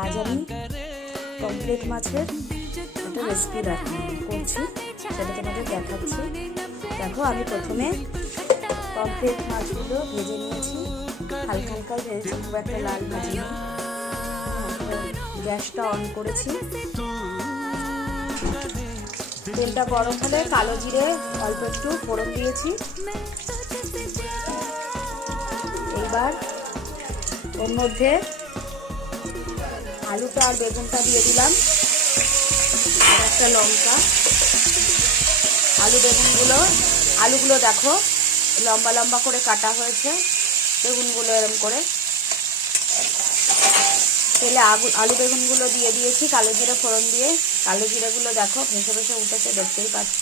আজ আমি পমফ্রেট মাছের একটা রেসিপি করছি, সেটা তোমাদের দেখাচ্ছি। দেখো, আমি প্রথমে পমফ্রেট মাছগুলো ভেজে নিয়েছি, হালকা হালকা ভেজেছি, খুব একটা লাল ভাজিনি। গ্যাসটা অন করেছি, তেলটা গরম হলে কালো জিরে অল্প একটু ফোড়ন দিয়েছি। এইবার ওর মধ্যে আলুটা আর বেগুনটা দিয়ে দিলাম, আর একটা লঙ্কা। আলুগুলো দেখো লম্বা লম্বা করে কাটা হয়েছে, বেগুনগুলো এরম করে। তেলে আলু বেগুনগুলো দিয়ে দিয়েছি কালো জিরে ফোড়ন দিয়ে। কালো জিরেগুলো দেখো ভেসে ভেসে উঠেছে, দেখতেই পাচ্ছ।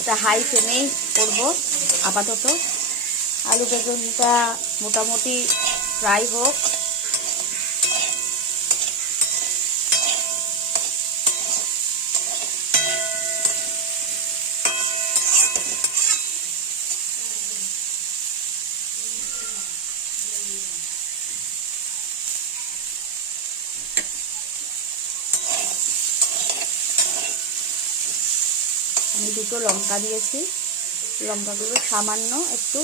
এটা হাই ফ্লেমেই করবো আপাতত। আলু বেগুনটা মোটামুটি ফ্রাই হোক। আমি দুটো লঙ্কা দিয়েছি, লঙ্কাগুলো সামান্য একটু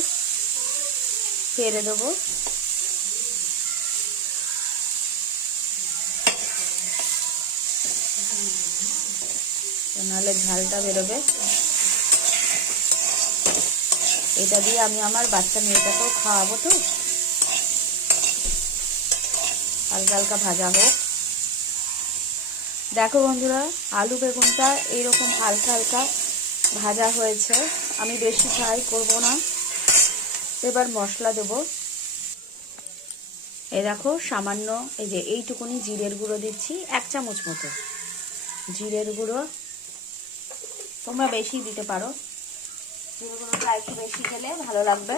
ফেড়ে দেবো। নাহলে ঝালটা বেরোবে। এটা দিয়ে আমি আমার বাচ্চা মেয়েটাকেও খাওয়াবো, তো হালকা হালকা ভাজা হোক। দেখো বন্ধুরা, আলু বেগুনটা এইরকম হালকা হালকা ভাজা হয়েছে, আমি বেশি ফ্রাই করব না। এবার মশলা দেবো। এই দেখো সামান্য এই যে এইটুকুনি জিরের গুঁড়ো দিচ্ছি, 1 চামচ মতো জিরের গুঁড়ো। তোমরা বেশি দিতে পারো, জিরের গুঁড়োটা একটু বেশি দিলে ভালো লাগবে।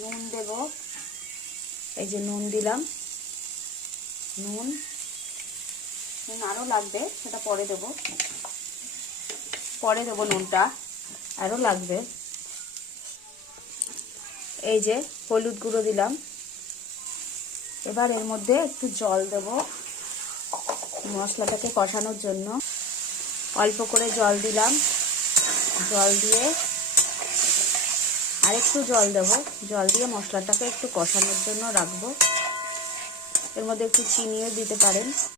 নুন দেব, এই যে নুন দিলাম। নুন আরও লাগবে, সেটা পরে দেবো নুনটা আরও লাগবে। এই যে হলুদ গুঁড়ো দিলাম। এবার এর মধ্যে একটু জল দেব মশলাটাকে কষানোর জন্য। অল্প করে জল দিলাম, জল দিয়ে আরেকটু জল দেব। জল দিয়ে মশলাটাকে একটু কষানোর জন্য রাখবো। এর মধ্যে একটু চিনিও দিতে পারেন।